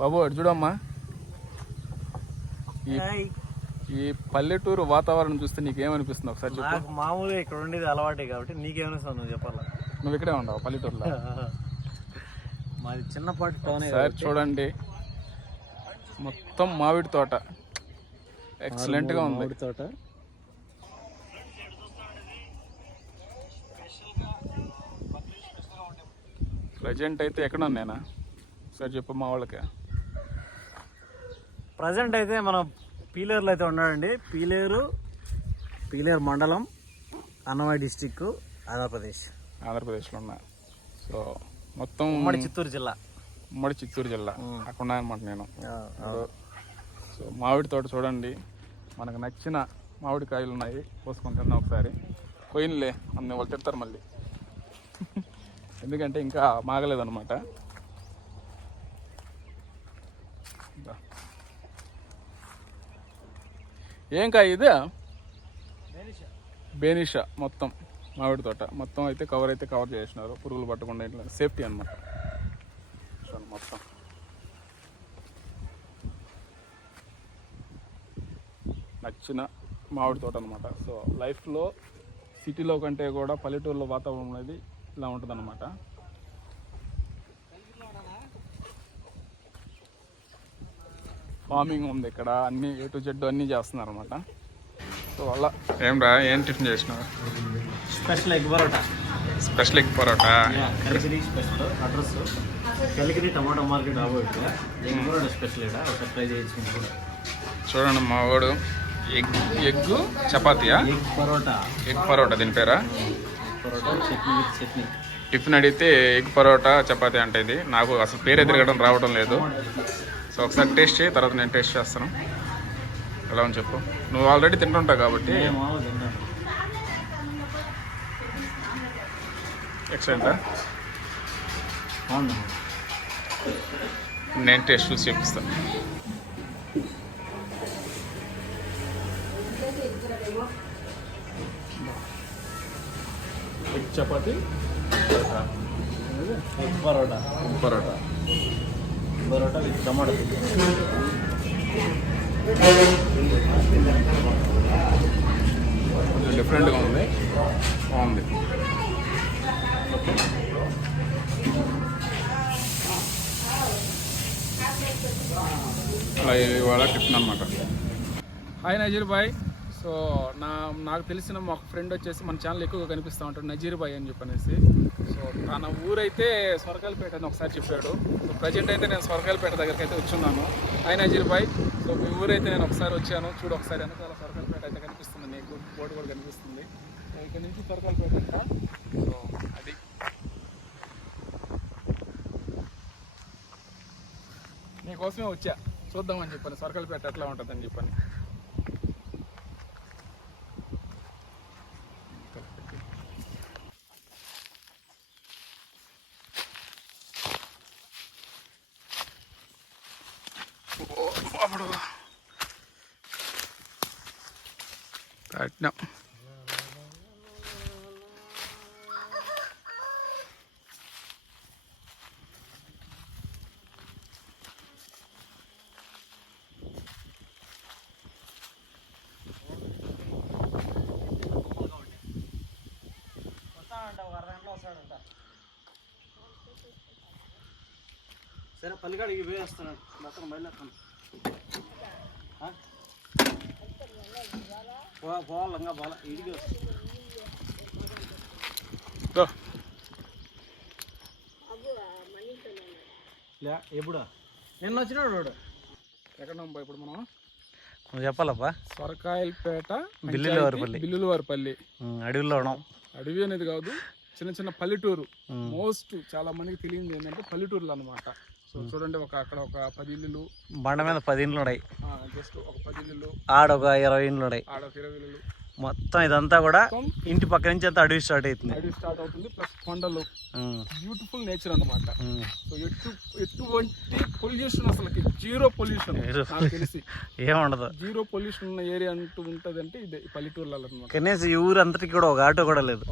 బాబు అటు చూడమ్మా, ఈ పల్లెటూరు వాతావరణం చూస్తే నీకేమనిపిస్తుంది ఒకసారి చెప్పు. నాకు మామూలుగా ఇక్కడ ఉండేది అలవాటే కాబట్టి నీకేమనిపిస్తుంది నువ్వు చెప్పాలా? నువ్వు ఇక్కడే ఉండవు పల్లెటూరులో? మాది చిన్నపాటి టౌన్. సార్ చూడండి, మొత్తం మామిడి తోట, ఎక్సలెంట్గా ఉంది మామిడి తోట. ప్రజెంట్ అయితే ఎక్కడ ఉన్నాయినా సార్ చెప్పు మా వాళ్ళకి. ప్రజెంట్ అయితే మనం పీలేరులో అయితే ఉన్నాడండి. పీలేరు మండలం, అన్నమయ్య డిస్టిక్, ఆంధ్రప్రదేశ్లో ఉన్నా. సో మొత్తం ఉమ్మడి చిత్తూరు జిల్లా అక్కడ ఉన్నాయన్నమాట నేను. సో మామిడి తోట చూడండి, మనకు నచ్చిన మామిడికాయలు ఉన్నాయి, కోసుకొని తిన్నా ఒకసారి. పోయినలే అన్నీ వాళ్ళు తిడతారు మళ్ళీ ఎందుకంటే ఇంకా మాగలేదన్నమాట. ఏం కాయ ఇది? బేనిషా. మొత్తం మామిడి తోట మొత్తం అయితే కవర్ చేసినారు, పురుగులు పట్టకుండా ఇట్లా సేఫ్టీ అనమాట. మొత్తం నచ్చిన మామిడి తోట అనమాట. సో లైఫ్లో సిటీలో కంటే కూడా పల్లెటూరులో వాతావరణం అనేది ఇలా ఉంటుంది అన్నమాట. ఫార్మింగ్ ఉంది ఇక్కడ, అన్ని A to Z అన్నీ చేస్తున్నారు అనమాట. సో అలా ఏం టిఫిన్ చేసినావు? Special egg parotta. Kalikiri special address Kalikiri tomato market opposite. Egg parotta special ఇక్కడ ఒక ట్రై చేసుకుంటూ చూడండి. మా వాడు ఎగ్ చపాతీయా? ఎగ్ పరోటా దీని పేరా? పరోటా చట్నీ. టిఫిన్ అడిగితే ఎగ్ పరోటా చపాతీ అంటే ఇది నాకు అసలు పేరే తిరగడం రావడం లేదు. సో ఒకసారి టేస్ట్ చేయి, తర్వాత నేను టేస్ట్ చేస్తాను. ఎలా అని చెప్పు. నువ్వు ఆల్రెడీ తింటుంటావు కాబట్టి ఎక్సలెంటా? నేను టేస్ట్ చూసి చూపిస్తాను. Egg chapati, egg parotta with tomato. కొంచెం డిఫరెంట్గా ఉంది, బాగుంది. ఇవాళ టిఫిన్ అనమాట. హాయ్ నజీర్ బాయ్. సో నాకు తెలిసిన మా ఫ్రెండ్ వచ్చేసి మన ఛానల్ ఎక్కువగా కనిపిస్తూ ఉంటాడు, నజీర్ బాయ్ అని చెప్పనేసి. సో తన ఊరైతే సొరకాయలపేట అని ఒకసారి చెప్పాడు. సో ప్రజెంట్ అయితే నేను సొరకాయలపేట దగ్గరికి అయితే వచ్చున్నాను. హాయ్ నజీర్ బాయ్. సో మీ ఊరైతే నేను ఒకసారి వచ్చాను, చూడు ఒకసారి వెనకాల సొరకాయలపేట అయితే కనిపిస్తుంది, నీకు బోర్డు కూడా కనిపిస్తుంది. సో ఇక్కడ నుంచి సొరకాయలపేట అంట. సో అది నీకోసమే వచ్చా, చూద్దామని చెప్పాను సొరకాయలపేట ఎట్లా ఉంటుందని చెప్పని. కట్నం సరే పల్లికాడికి పోయి వస్తున్నాను, మొత్తం బయలుదేరుతాను. పోవాలంగా బాగా ఇడిగి లే. ఎప్పుడా నిన్న వచ్చినాడు వాడు. ఎక్కడ ఇప్పుడు మనం నువ్వు చెప్పాలబ్బా. సొరకాయలపేట, బిల్లులవారిపల్లి అడవిలో ఉన్నాం. అడవి అనేది కాదు, చిన్న చిన్న పల్లెటూరు. మోస్ట్ చాలా మందికి తెలియదు ఏంటంటే పల్లెటూరులు అనమాట. సో చూడండి, అక్కడ ఒక 10 ఇల్లులు, బండ మీద 10 ఇండ్లు ఉన్నాయి. జస్ట్ ఒక 10 ఇల్లులు, ఆడొక 20 ఇండ్లు ఉన్నాయి. ఆడొక 20 ఇల్లులు. మొత్తం ఇదంతా కూడా ఇంటి పక్క నుంచి అంతా అడవి స్టార్ట్ అవుతుంది. ప్లస్ కొండలు, బ్యూటిఫుల్ నేచర్ అన్నమాట. సో ఎటువంటి పొల్యూషన్, అసలు జీరో పొల్యూషన్ నాకు తెలిసి ఏముండదు. జీరో పొల్యూషన్ ఉన్న ఏరియా అంటూ ఉంటది అంటే ఇది పల్లెటూరులో అనమాట. కనీసం ఈ ఊరు అంతటికి కూడా ఒక ఆటో కూడా లేదు.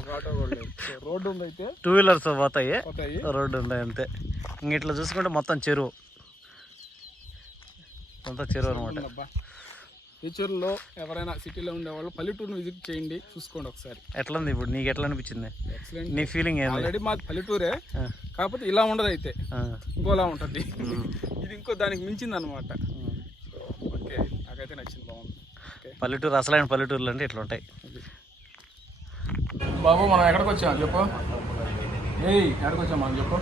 రోడ్డు ఉంది, అయితే 2 వీలర్స్ పోతాయి, రోడ్డు ఉంది అంతే. ఇంక ఇట్లా చూసుకుంటే మొత్తం చెరువు. సొంత చెరువు అనమాట. అబ్బా నేచర్లో ఎవరైనా సిటీలో ఉండేవాళ్ళు పల్లెటూరుని విజిట్ చేయండి, చూసుకోండి ఒకసారి. ఎట్లా ఉంది ఇప్పుడు నీకు? ఎట్లా అనిపించింది? ఎక్సలెంట్. నీ ఫీలింగ్ ఏంది? ఆల్రెడీ మాది పల్లెటూరే, కాకపోతే ఇలా ఉండదు, అయితే ఇంకోలా ఉంటుంది. ఇది ఇంకో దానికి మించింది అనమాట. సో ఓకే, నాకైతే నచ్చింది, బాగుంది. ఓకే, పల్లెటూరు అసలైన పల్లెటూరులు అంటే ఇట్లా ఉంటాయి. బాబు మనం ఎక్కడికి వచ్చాం చెప్పు? ఎక్కడికి వచ్చాం మనం చెప్పు?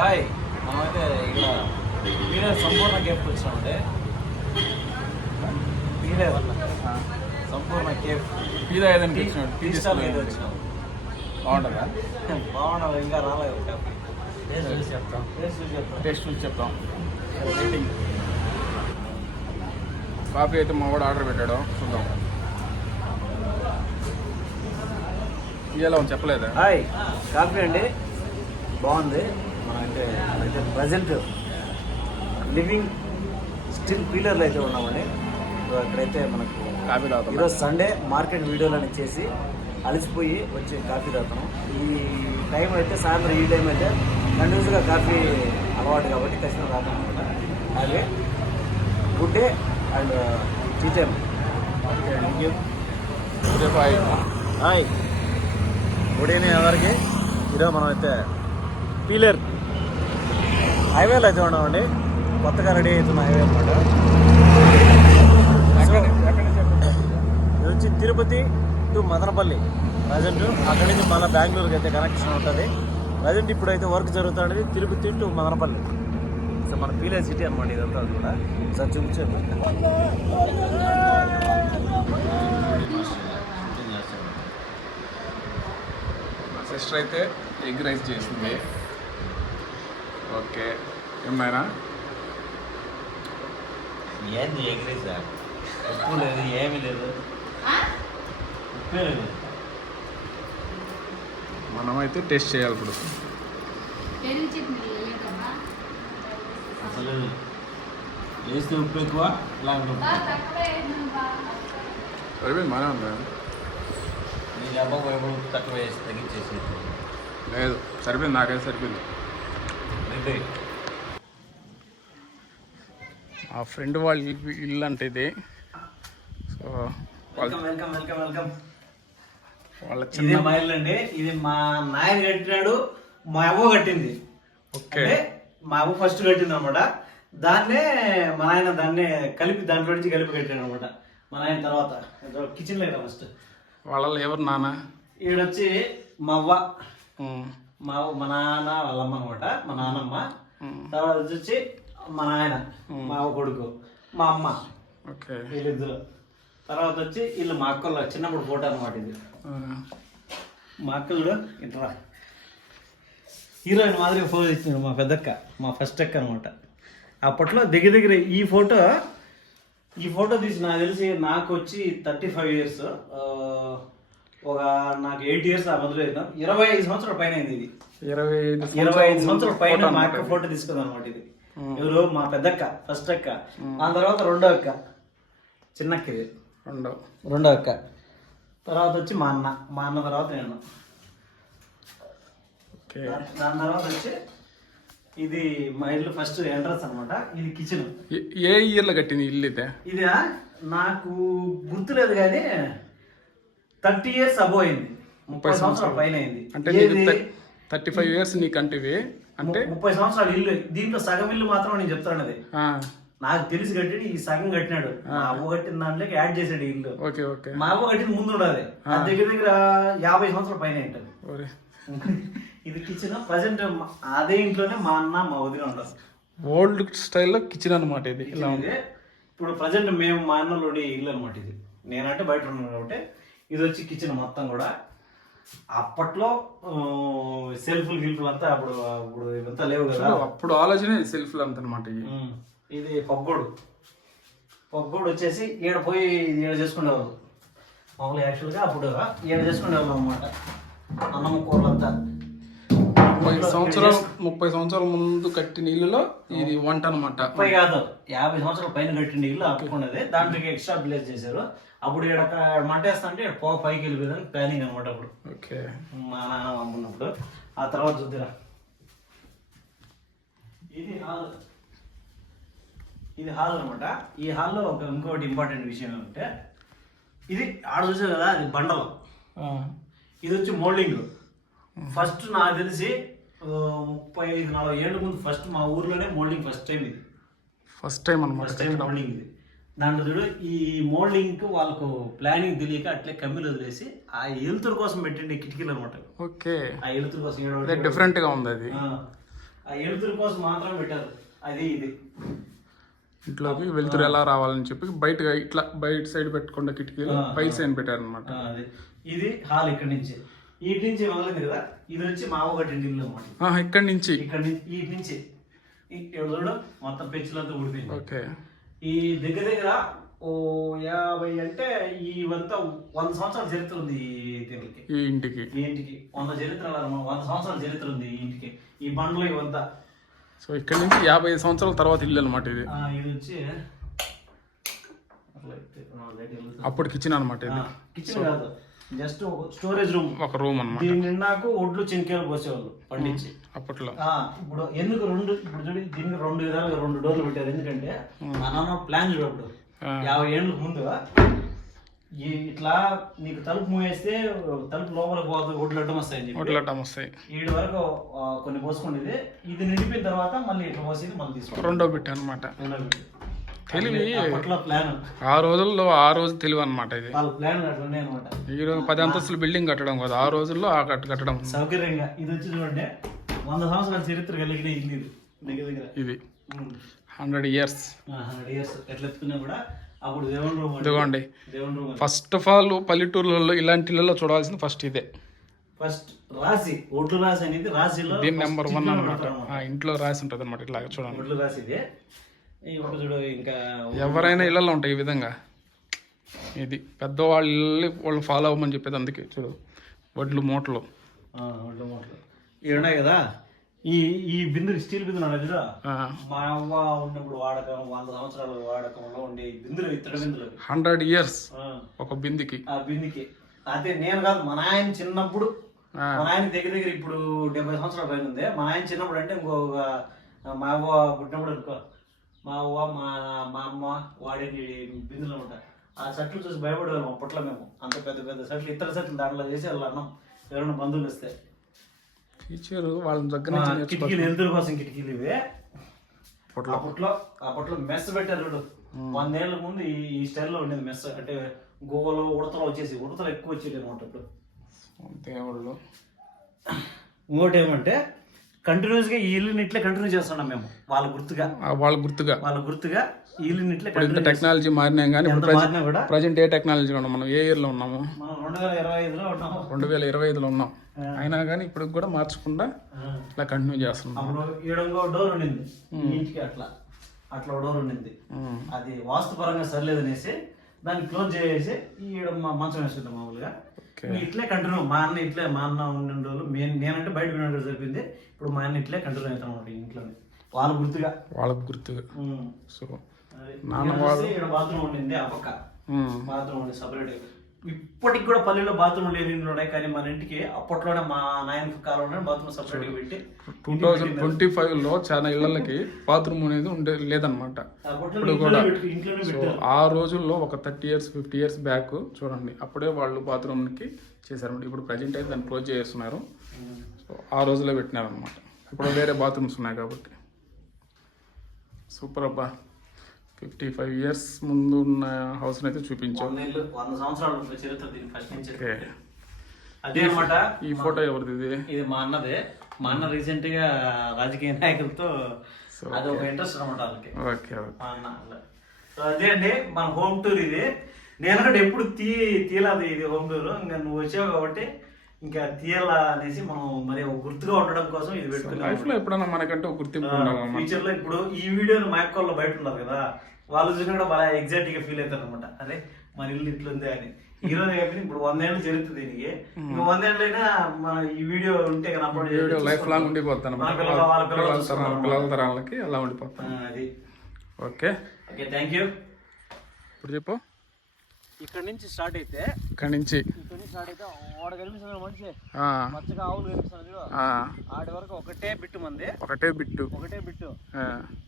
హాయ్, మనమైతే ఇక్కడ పీలర్ సంపూర్ణ కేఫ్కి వచ్చామండి. పీలర్ సంపూర్ణ కేఫ్ పీదా ఏదైనా వచ్చినాడు, వచ్చినాం. బాగుంటుందా? బాగుండదు, ఇంకా రాలేదు. టేస్ట్ చూసి చెప్తాం. రేటింగ్. కాఫీ అయితే మా వాడు ఆర్డర్ పెట్టాడు, చూద్దాం. ఇలా చెప్పలేదా? హాయ్, కాఫీ అండి, బాగుంది. మనమైతే ప్రజెంట్ లివింగ్ స్టిల్ పీలర్లో అయితే ఉన్నామండి. ఇక్కడైతే మనకు కాఫీ తాగుతాం. ఈరోజు సండే మార్కెట్ వీడియోలని చేసి అలసిపోయి వచ్చి కాఫీ తాగుతాం. ఈ టైం అయితే సాయంత్రం ఈ టైం అయితే కంటిన్యూస్గా కాఫీ అలవాటు కాబట్టి ఖచ్చితంగా తాగుతాం అనమాట. అలాగే good day and tea time. Okay, thank you. Bye. Hi, good evening అందరికి. ఈరోజు మనం అయితే పీలర్ హైవేలో అయితే ఉన్నామండి. కొత్తగా రెడీ అవుతున్న హైవే అనమాట. ఇది వచ్చి తిరుపతి టు మదనపల్లి ప్రజెంట్. అక్కడి నుంచి మళ్ళీ బెంగళూరుకి అయితే కనెక్షన్ ఉంటుంది. ప్రజెంట్ ఇప్పుడైతే వర్క్ జరుగుతుంది తిరుపతి టు మదనపల్లి. సో మన పీలర్ సిటీ అనమాట ఇదంతా కూడా. సార్ చూపించారు. సిస్టర్ అయితే ఎగ్ రైస్ చేసింది. ఓకే, ఏమైనా ఏంది ఎగ్ రైస్? ఉప్పు లేదు, ఏమీ లేదు, ఉప్పే లేదు. మనమైతే టేస్ట్ చేయాలి ఇప్పుడు. అసలు వేస్తే ఉప్పు ఎక్కువ, ఇలా సరిపోయింది, బాగానే ఉంది. నీ డబ్బాకు ఎప్పుడు ఉప్పు తక్కువ వేసి తగ్గించేసి లేదు, సరిపోయింది, నాకైతే సరిపోయింది. మా ఫ్రెండ్ వాళ్ళ ఇల్లు అంటే ఇది. So welcome welcome welcome welcome. వాళ్ళ ఇది చిన్న మా ఇల్లు అండి. ఇది మా నాయన కట్టినాడు, మా అవ్వ కట్టింది. ఓకే, మా అవ్వ ఫస్ట్ కట్టింది అనమాట. దాన్నే మా నాయన దాన్నే కలిపి దాంట్లో నుంచి కలిపి కట్టాడు అనమాట. మా నాయన తర్వాత కిచెన్ లేదా ఫస్ట్. వాళ్ళలో ఎవరు నాన్న? ఈడొచ్చి మా అవ్వ, ఉమ్, మా నాన్న వాళ్ళమ్మ అనమాట, మా నాన్నమ్మ. తర్వాత వచ్చి మా నాయన, మా అవ్వ కొడుకు, మా అమ్మ, ఓకే. వీళ్ళిద్దరు. తర్వాత వచ్చి వీళ్ళు మా అక్కలు చిన్నప్పుడు ఫోటో అనమాట. ఇది మా అక్కలు ఇట్లా హీరోయిన్ మాదిరిగా ఫోటో ఇచ్చినాడు మా పెద్దక్క, మా ఫస్ట్ అక్క అనమాట. అప్పట్లో దగ్గర దగ్గర ఈ ఫోటో తీసి నాకు తెలిసి నాకు వచ్చి 35 years, ఒక నాకు 8 years ఆ మొదలు అవుతాం. 25 సంవత్సరాల పైన అయింది ఇది. 25 సంవత్సరాల పైన మా అక్క ఫోటో తీసుకుంది అనమాట. ఇది ఎవరు? మా పెద్దక్క, ఫస్ట్ అక్క. ఆ తర్వాత రెండో అక్క, చిన్నక్క. ఇది రెండో అక్క. తర్వాత వచ్చి మా అన్న తర్వాత నేను. దాని తర్వాత వచ్చి ఇది మా ఇల్లు ఫస్ట్ ఎంట్రన్స్ అనమాట. ఇది కిచెన్. ఏ ఇయర్లో కట్టింది ఇల్లు అయితే? ఇది నాకు గుర్తులేదు కానీ 30 years అబో అయింది. 30 సంవత్సరాల పైన అయింది. అంటే 35 years నీకంటివి అంటే 30 సంవత్సరాల ఇల్లు. దీంట్లో సగం ఇల్లు మాత్రం నేను చెప్తాను. అది నాకు తెలిసి కట్టాడు, ఈ సగం కట్టినాడు. మా అవ్వ కట్టిన దాంట్లోకి యాడ్ చేసాడు ఇల్లు. Okay okay. మా అవ్వ కట్టిన ముందు ఉండదు, దగ్గర దగ్గర 50 సంవత్సరాల పైన ఉంటుంది. ఇది కిచెన్. ప్రజెంట్ అదే ఇంట్లోనే మా అన్న మా వదిన ఉంటారు. ఓల్డ్ స్టైల్లో కిచెన్ అనమాట ఇది. ఇలా ఉంది ఇప్పుడు ప్రజెంట్ మేము మా అన్నలోని ఇల్లు అనమాట. ఇది నేనంటే బయట ఉన్నాను కాబట్టి. ఇది వచ్చి కిచెన్ మొత్తం కూడా. అప్పట్లో సెల్ఫ్లు గిల్ఫ్లు అంతా అప్పుడు ఇవంతా లేవు కదా. అప్పుడు ఆలోచన సెల్ఫ్లు అంత అనమాట. ఇది పగ్గోడు వచ్చేసి ఈడ పోయి ఈడ చేసుకునేవాళ్ళు. మామూలు యాక్చువల్గా అప్పుడు ఈడ చేసుకునేవాళ్ళం అనమాట. అన్నం కూరలంతా 30 సంవత్సరాల ముందు కట్టిన ఇల్లులో ఇది వంట అనమాట. 30 కాదు, 50 సంవత్సరాల పైన కట్టిన ఇల్లు అప్పుకున్నది. దాంట్లోకి ఎక్స్ట్రా ప్లేస్ చేశారు. అప్పుడు ఇక్కడ మంటేస్తా అంటే ఇక్కడ పైకి వెళ్ళిపోయేదానికి ప్లానింగ్ అనమాట. అప్పుడు ఓకే, మా నాన్న అమ్మున్నప్పుడు. ఆ తర్వాత చూద్దిరా, ఇది హాల్. ఇది హాల్ అనమాట. ఈ హాల్లో ఇంకోటి ఇంపార్టెంట్ విషయం ఏమంటే, ఇది ఆడ చూసారు కదా, అది బండలు. ఇది వచ్చి మోల్డింగ్. ఫస్ట్ నాకు తెలిసి 35-40 ఏళ్ళ ముందు ఫస్ట్ మా ఊర్లోనే మోల్డింగ్ ఫస్ట్ టైం ఇది. ఫస్ట్ టైం అనమాట. ఫస్ట్ టైం మోల్డింగ్ ఇది. దాంట్లో చూడు, ఈ మోల్డింగ్ వాళ్ళకు ప్లానింగ్ తెలియక అట్లే కమ్మిలు వదిలేసి ఆ ఎలుతురు కోసం పెట్టండి కిటికీలు అనమాట. ఓకే, ఆ ఎలుతురు కోసం డిఫరెంట్ గా ఉంది అది. ఆ ఎలుతురు కోసం మాత్రం పెట్టారు. అది ఇది ఇంట్లోకి వెలుతురు ఎలా రావాలని చెప్పి బయటగా ఇట్లా బయట సైడ్ పెట్టుకున్న కిటికీలు బయట సైడ్ పెట్టారు అనమాట. ఇది హాల్. ఇక్కడ నుంచి వీటి నుంచి మొదలైంది కదా, ఇది వచ్చి మా ఒకటి ఇల్లు అనమాట. ఇక్కడి నుంచి వీటి నుంచి చూడు మొత్తం పెచ్చులంతా ఊడిపోయింది. ఓకే, ఈ దగ్గర దగ్గర 50 అంటే ఇవంతా 100 సంవత్సరాల చరిత్ర ఉంది దీనికి. ఈ ఇంటికి 100 చరిత్ర 100 సంవత్సరాల చరిత్ర ఉంది ఈ ఇంటికి. ఈ బండ్లు ఇవంతా. సో ఇక్కడ నుంచి 55 సంవత్సరాల తర్వాత ఇల్లు అనమాట ఇది. ఇది వచ్చి అప్పుడు కిచెన్ అనమాట ఇది. కిచెన్ కాదు, జస్ట్ స్టోరేజ్ రూమ్, ఒక రూమ్ అన్నమాట. దీని నిండాకు ఒడ్లు చెనికేలు పోసేవాళ్ళు పండించి అప్పట్లో. ఇప్పుడు ఎందుకు ఇప్పుడు చూడు, దీనికి 2 విధాలుగా 2 డోర్లు పెట్టారు. ఎందుకంటే మా నాన్న ప్లాన్ చూడప్పుడు 50 ఏళ్ళకు ముందు ఇట్లా నీకు తలుపు మూవేస్తే తలుపు లోపలికి పోతుంది, ఒడ్లు అడ్డం వస్తాయని చెప్పి ఒడ్లు వస్తాయి. 7 వరకు కొన్ని పోసుకునేది. ఇది నిండిపోయిన తర్వాత మళ్ళీ ఇట్లా పోసేది, మళ్ళీ తీసుకుంటాం. రెండో బిట్ అనమాట. తెలివి ప్లాన్ ఆ రోజుల్లో, ఆ రోజు తెలివి అనమాట ఇది. వాళ్ళ ప్లాన్ అట్లనే అనమాట. ఈ రోజు 10 అంతస్తులు బిల్డింగ్ కట్టడం కదా, ఆ రోజుల్లో ఆ కట్టడం సౌకర్యంగా. ఇది వచ్చి చూడండి 100 సంవత్సరాల చరిత్ర కలిగిన ఇల్లు ఇది. దగ్గర దగ్గర ఇది 100 ఇయర్స్. ఎట్లా ఎత్తుకున్నా కూడా అప్పుడు దేవుని రూమ్. ఇదిగోండి, ఫస్ట్ ఆఫ్ ఆల్ పల్లెటూర్లలో ఇలాంటి ఇళ్ళలో చూడాల్సింది ఫస్ట్ ఇదే. ఫస్ట్ రాసి ఒడ్లు రాసి అనేది రాశిలో దీని నెంబర్ 1 అనమాట. ఇంట్లో రాసి ఉంటుంది అనమాట. ఇట్లా చూడండి, ఒడ్లు రాసి ఇదే. చూడు, ఇంకా ఎవరైనా ఇళ్ళలో ఉంటాయి ఈ విధంగా. ఇది పెద్దవాళ్ళు వాళ్ళని ఫాలో అవ్వమని చెప్పేది అందుకే. చూడు, వడ్లు మూటలు ఇవి ఉన్నాయి కదా. ఈ బిందులు స్టీల్ బిందులు ఉన్నాయి కదా, మా అవ్వ ఉన్నప్పుడు వాడకం 100 సంవత్సరాల వాడకంలో ఉండే బిందులు, ఇతర బిందులు. 100 ఇయర్స్ ఒక బిందికి. ఆ బిందికి అదే నేను కాదు, మా నాయన చిన్నప్పుడు. మా నాయన దగ్గర దగ్గర ఇప్పుడు 70 సంవత్సరాల పైన ఉంది. మా నాయన చిన్నప్పుడు అంటే ఇంకొక మా అవ్వ పుట్టినప్పుడు అనుకో, మా అవ్వ మా అమ్మ వాడే బిందులు ఉంటాయి. ఆ సెట్లు చూసి భయపడేవాళ్ళం అప్పట్లో మేము. అంత పెద్ద పెద్ద సెట్లు, ఇతర సెట్లు దాంట్లో చేసి వాళ్ళు అన్నం ఎవరైనా బంధువులు వస్తే. టీచర్ వాళ్ళ దగ్గర కిటికీలు ఎలుతురు కోసం కిటికీలు ఇవే. అప్పట్లో మెస్ పెట్టారు చూడు. 100 ఏళ్ళ ముందు ఈ స్టైల్లో ఉండేది మెస్. అంటే గోవలు ఉడతలు వచ్చేసి, ఉడతలు ఎక్కువ వచ్చేది అనమాట ఇప్పుడు. దేవుళ్ళు ఇంకోటి ఏమంటే, కంటిన్యూస్ గా ఈ ఇల్లుని ఇట్లే కంటిన్యూ చేస్తున్నాం మేము. వాళ్ళ గుర్తుగా ఈ ఇల్లుని ఇట్లే. టెక్నాలజీ మారినా కానీ ప్రజెంట్ ఏ టెక్నాలజీ ఉన్నాం మనం, ఏ ఇయర్ లో ఉన్నాము? 2025లో ఉన్నాం. అయినా కానీ ఇప్పుడు కూడా మార్చకుండా ఇట్లా కంటిన్యూ చేస్తున్నాం. అప్పుడు ఈడంగా డోర్ ఉండింది ఇంటికి, అట్లా డోర్ ఉండింది. అది వాస్తుపరంగా సరిలేదనేసి దాన్ని క్లోజ్ చేసి ఈడ మంచం వేసుకుంటాం మామూలుగా. ఇట్లే కంటిన్యూ. మా అన్న ఉన్న రోజులు నేనంటే బయట వినడం జరిపింది. ఇప్పుడు మా అన్న ఇట్లే కంటిన్యూ అవుతాం అన్నమాట ఇంట్లోనే. వాళ్ళకు గుర్తుగా. సో బాత్రూమ్ ఉండింది, ఆ పక్క బాత్రూమ్ ఉంది సపరేట్. ఇప్పటికి కూడా పల్లెలో బాత్రూమ్ లేని ఇంట్లో ఉన్నాయి. కానీ మన ఇంటికి అప్పట్లోనే మా నాయన కాలంలోనే బాత్రూమ్ సపరేట్ పెట్టి 2025లో చాలా ఇళ్లకి బాత్రూమ్ అనేది లేదనమాట. ఇప్పుడు కూడా ఆ రోజుల్లో ఒక 30 ఇయర్స్ 50 ఇయర్స్ బ్యాక్ చూడండి, అప్పుడే వాళ్ళు బాత్రూమ్కి చేశారనమాట. ఇప్పుడు ప్రజెంట్ అయితే దాన్ని క్లోజ్ చేస్తున్నారు. సో ఆ రోజులో పెట్టినారు అనమాట. ఇప్పుడు వేరే బాత్రూమ్స్ ఉన్నాయి కాబట్టి. సూపర్ అబ్బా. 55 ఇయర్స్ ముందు ఉన్న హౌస్ అయితే చూపించాం. 100 సంవత్సరాల చరిత్ర దీని ఫస్ట్ నుంచి. అదే అన్నమాట. ఈ ఫోటో ఎవరిది? ఇది మా అన్నదే. మా అన్న రీసెంట్ గా రాజకీయ నాయకులతో అది ఒక ఇంట్రెస్ట్ అనమాట వాళ్ళకి. సో అదే అండి మన హోమ్ టూర్ ఇది. నేను కూడా ఎప్పుడు తీయలేదు ఇది హోమ్ టూర్. ఇంకా నువ్వు వచ్చావు కాబట్టి ఇంకా తీయాలా అనేసి మనం మరి గుర్తుగా ఉండడం కోసం ఇది పెట్టుకున్నాం. ఎప్పుడన్నా మనకంటే గుర్తింపు ఫ్యూచర్ లో. ఇప్పుడు ఈ వీడియోని మా అక్క వాళ్ళు బయట ఉన్నారు కదా, వాళ్ళు చూసినా కూడా బాగా ఎగ్జైట్ గా ఫీల్ అవుతారు అనమాట. అరే మన ఇల్లు ఇట్లుంది అని. ఈ రోజు కాబట్టి ఇప్పుడు 100 ఏళ్ళు జరుగుతుంది దీనికి. ఇంకా 100 ఏళ్ళైనా మన ఈ వీడియో ఉంటే కదా అప్లోడ్ చేసి లైఫ్ లాంగ్ ఉండిపోతాను. పిల్లల తరాలకి అలా ఉండిపోతాను. అది ఓకే. Thank you. ఇప్పుడు చెప్పు. ఇక్కడ నుంచి స్టార్ట్ అయితే ఇక్కడ నుంచి కాడైతే వాడు కనిపిస్తున్నాడు మనిషి ఆ, పచ్చగా ఆవులు కనిపిస్తున్నాడు చూడు ఆ, ఆడి వరకు ఒకటే బిట్టు మంది ఒకటే బిట్టు. ఆ,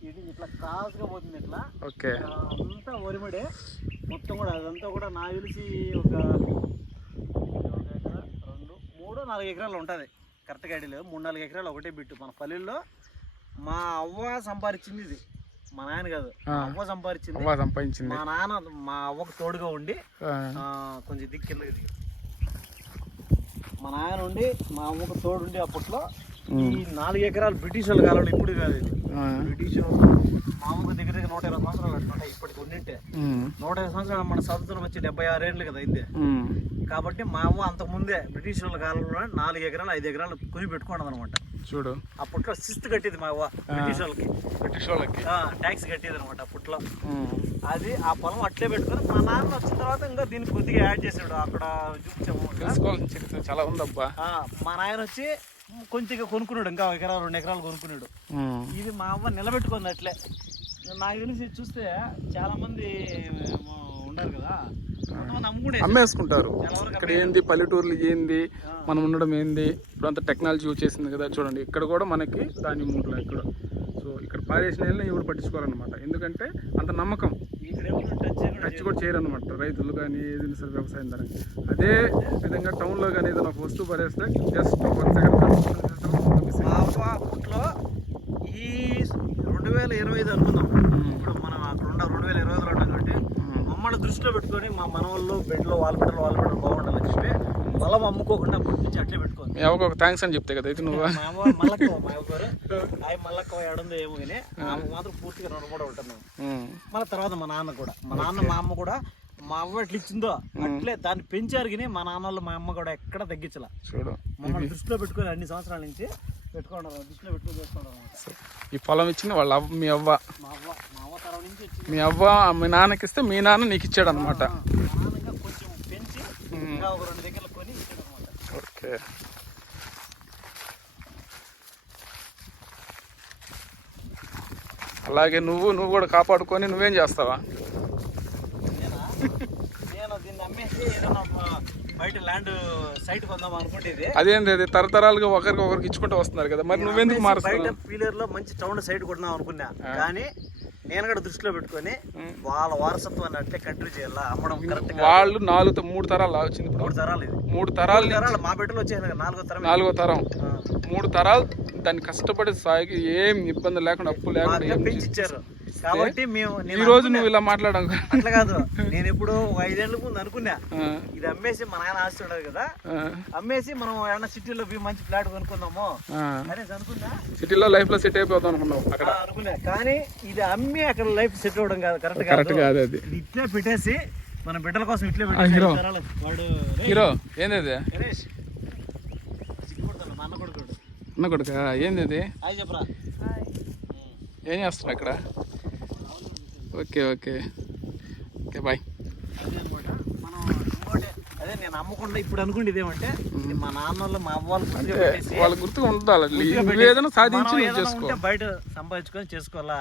ఇది ఇట్లా క్రాస్గా పోతుంది ఇట్లా ఓకే. అంతా ఒరిమడే మొత్తం కూడా అదంతా కూడా నాకు తెలిసి ఒక 3-4 ఎకరాలు ఉంటుంది కరెక్ట్గా ఐడియా. 3-4 ఎకరాలు ఒకటే బిట్టు. మన పల్లెల్లో మా అవ్వ సంపాదించింది ఇది, మా నాయన కాదు, అవ్వ సంపాదించింది. మా నాన్న మా అవ్వకు తోడుగా ఉండి కొంచెం దిక్కు కిందకి దిగి మా నాయన ఉండి మా అవ్వకు తోడుండి అప్పట్లో ఈ 4 ఎకరాలు బ్రిటిష్ వాళ్ళ కాలంలో, ఇప్పుడు కాదు ఇది, బ్రిటిష్ వాళ్ళు మా అవ్వకు దగ్గర 120 సంవత్సరాలు అట్లా ఇప్పటికి ఉండింటే 120 సంవత్సరాలు. మన స్వాతంత్రం వచ్చి 76 ఏళ్ళు కదా అయింది. కాబట్టి మా అవ్వ అంతకు ముందే బ్రిటిష్ వాళ్ళ కాలంలో 4 ఎకరాలు 5 ఎకరాలు కొని పెట్టుకోవడం అనమాట. చూడు, అప్పట్లో శిస్తు కట్టేది మా అవ్వ బ్రిటిష్ వాళ్ళకి ట్యాక్స్ కట్టేది అనమాట అప్పట్లో. అది ఆ పొలం అట్లే పెట్టుకొని మా నాన్న వచ్చిన తర్వాత ఇంకా దీన్ని కొద్దిగా యాడ్ చేసాడు. అక్కడ చూపించాము చరిత్ర చాలా ఉందబ్బా. మా నాయన వచ్చి కొంచెం కొనుక్కున్నాడు, ఇంకా 1 ఎకరా 2 ఎకరాలు కొనుక్కున్నాడు. ఇది మా అవ్వ నిలబెట్టుకుంది అట్లే. నాకు తెలిసి చూస్తే చాలా మంది ఉన్నారు కదా, అమ్మేసుకుంటారు. ఇక్కడ ఏంది పల్లెటూర్లు ఏంది, మనం ఉండడం ఏంది, ఇప్పుడు అంత టెక్నాలజీ యూజ్ చేసింది కదా. చూడండి ఇక్కడ కూడా మనకి ధాన్యం ఉంటుంది ఇక్కడ. సో ఇక్కడ పారేసిన వెళ్ళినా ఎవరు పట్టించుకోవాలన్నమాట, ఎందుకంటే అంత నమ్మకం. టచ్ కూడా చేయరు అనమాట రైతులు కానీ ఏదైనా సరే వ్యవసాయం ధర. అదే విధంగా టౌన్లో కానీ ఏదైనా ఒక వస్తువు పడేస్తే జస్ట్ 1 సెకండ్. అప్పట్లో ఈ 2025 అనుకుందాం, ఇప్పుడు మనం అక్కడ ఉన్న 2025లో ఉంటాం కాబట్టి మమ్మల్ని దృష్టిలో పెట్టుకొని మా మనవాళ్ళు బెడ్లో వాళ్ళు బాగుండాలని చెప్పి పొలం అమ్ముకోకుండా అప్పటి నుంచి అట్లే పెట్టుకోండి. ఒక థ్యాంక్స్ అని చెప్తే కదా అయితే నువ్వు మల్లక్క ఏడుందో ఏమో కానీ ఆమెకు మాత్రం పూర్తిగా రుణపడి ఉంటాం మేము. మళ్ళీ తర్వాత మా నాన్న కూడా, మా నాన్న మా అమ్మ కూడా మా అవ్వ ఎట్లా ఇచ్చిందో అట్లే దాన్ని పెంచారు. కానీ మా నాన్న వాళ్ళు మా అమ్మ కూడా ఎక్కడ తగ్గించాల. చూడు, మమ్మల్ని దృష్టిలో పెట్టుకొని అన్ని సంవత్సరాల నుంచి పెట్టుకోవడం, దృష్టిలో పెట్టుకొని చేసుకోవడం. ఈ పొలం ఇచ్చింది వాళ్ళ అవ్వ, మీ అవ్వ మా అవ్వ తరం నుంచి వచ్చింది. మీ అవ్వ మీ నాన్నకి ఇస్తే మీ నాన్న నీకు ఇచ్చాడు అనమాట. కొంచెం పెంచి ఇంకా ఒక 2 దగ్గర కొని ఇచ్చాడు అనమాట. ఓకే. అలాగే నువ్వు కూడా కాపాడుకొని నువ్వేం చేస్తావా? నేను దీన్ని అమ్మేసి ఏదైనా బయట ల్యాండ్ సైట్ కొందాం అనుకుంటేది. అదేంటి, అది తరతరాలుగా ఒకరికి ఇచ్చుకుంటూ వస్తున్నారు కదా, మరి నువ్వెందుకు మారుస్తావు? బయట పీలర్ లో మంచి టౌన్ సైట్ కొన్నాం అనుకున్నా, కానీ నేను కూడా దృష్టిలో పెట్టుకొని వాళ్ళ వారసత్వాన్ని అట్లే కంటిన్యూ చేయాలా, అమ్మడం కరెక్ట్. వాళ్ళు 3 తరాలు వచ్చింది. 3 తరాలు ఇది. 3 తరాలు మా బిడ్డలు వచ్చేది 4వ తరం. 3 తరాలు దాన్ని కష్టపడి సాగి ఏం ఇబ్బంది లేకుండా అప్పు లేకుండా పెంచిచ్చారు. కాబట్టి మేము ఈ రోజు నువ్వు ఇలా మాట్లాడడం అట్లా కాదు. నేను ఇప్పుడు 5 ఏళ్ళ ముందు అనుకున్నా ఇది అమ్మేసి మా నాయన ఆస్తి ఉండదు కదా, అమ్మేసి మనం ఏమన్నా సిటీలో మంచి ఫ్లాట్ కొనుక్కుందాము అనేసి అనుకున్నా. సిటీలో లైఫ్ లో సెట్ అయిపోతాం అనుకున్నావు అక్కడ అనుకున్నా. కానీ ఇది అమ్మి అక్కడ లైఫ్ సెట్ అవ్వడం కాదు, కరెక్ట్ కాదు. అది ఇట్లే పెట్టేసి మన బిడ్డల కోసం ఇట్లే హీరో ఏంది మా అన్న కొడుకు. అన్న కొడుక ఏంది అది? చెప్పరా, ఏం చేస్తున్నా ఇక్కడ? Okay okay okay bye. అదే నేను అమ్మకుండా ఇప్పుడు అనుకుంటే ఇదేమంటే మా నాన్న వాళ్ళు మా అవ్వ వాళ్ళ గుర్తుగా ఉండాలి, ఏదైనా సాధించి బయట సంపాదించుకొని చేసుకోవాలా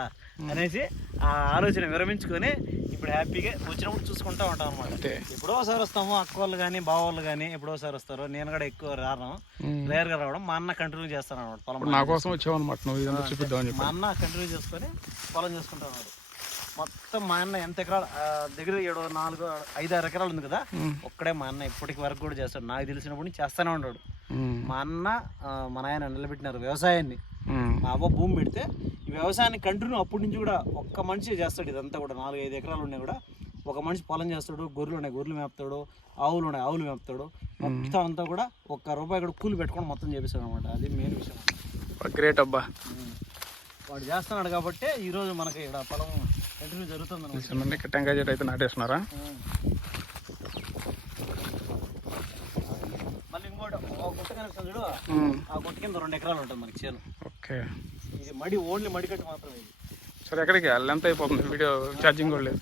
అనేసి ఆ ఆలోచన విరమించుకొని ఇప్పుడు హ్యాపీగా వచ్చినప్పుడు చూసుకుంటా ఉంటాం అనమాట. ఎప్పుడోసారి వస్తాము, అక్క వాళ్ళు కానీ బావ వాళ్ళు కానీ ఎప్పుడోసారి వస్తారు. నేను కూడా ఎక్కువ రాను, రేర్ గా రావడం. మా అన్న కంటిన్యూ చేస్తాను అనమాట పొలం. నా కోసం వచ్చావు అనమాట నువ్వు, చూపిద్దామని. మా అన్న కంటిన్యూ చేసుకొని పొలం చేసుకుంటాను. మొత్తం మా అన్న ఎంత ఎకరాలు దగ్గర 5-6 ఎకరాలు ఉంది కదా, ఒక్కడే మా అన్న ఇప్పటికి వరకు కూడా చేస్తాడు. నాకు తెలిసినప్పుడు నుంచి చేస్తూనే ఉన్నాడు. మా అన్న మా నాయన నిలబెట్టినారు వ్యవసాయాన్ని. మా అవ్వ భూమి పెడితే ఈ వ్యవసాయాన్ని కంటిన్యూ అప్పటి నుంచి కూడా ఒక్క మనిషి చేస్తాడు. ఇదంతా కూడా 4-5 ఎకరాలు ఉన్నాయి కూడా ఒక మనిషి పొలం చేస్తాడు. గొర్రెలు ఉన్నాయి, గొర్రెలు మేపుతాడు. ఆవులు ఉన్నాయి, ఆవులు మేపుతాడు. మొత్తం అంతా కూడా ₹1 కూడా కూలి పెట్టుకొని మొత్తం చేపిస్తాడు అనమాట. అది మెయిన్ విషయం. గ్రేట్ అబ్బా, వాడు చేస్తున్నాడు కాబట్టి ఈరోజు మనకి ఇక్కడ పొలం కంటిన్యూ జరుగుతుంది. టెంకాయ చెట్టు అయితే నాటేస్తున్నారా? మళ్ళీ ఇంకోటి గుట్ట కనిపిస్తుంది చూడు, ఆ గుట్ట కింద 2 ఎకరాలు ఉంటుంది మనకి చేను. ఓకే. ఇది మడి, ఓన్లీ మడి కట్టు మాత్రమే ఇది. సరే, ఎక్కడికి లెంత్ అయిపోతుంది వీడియో, ఛార్జింగ్ కూడా లేదు.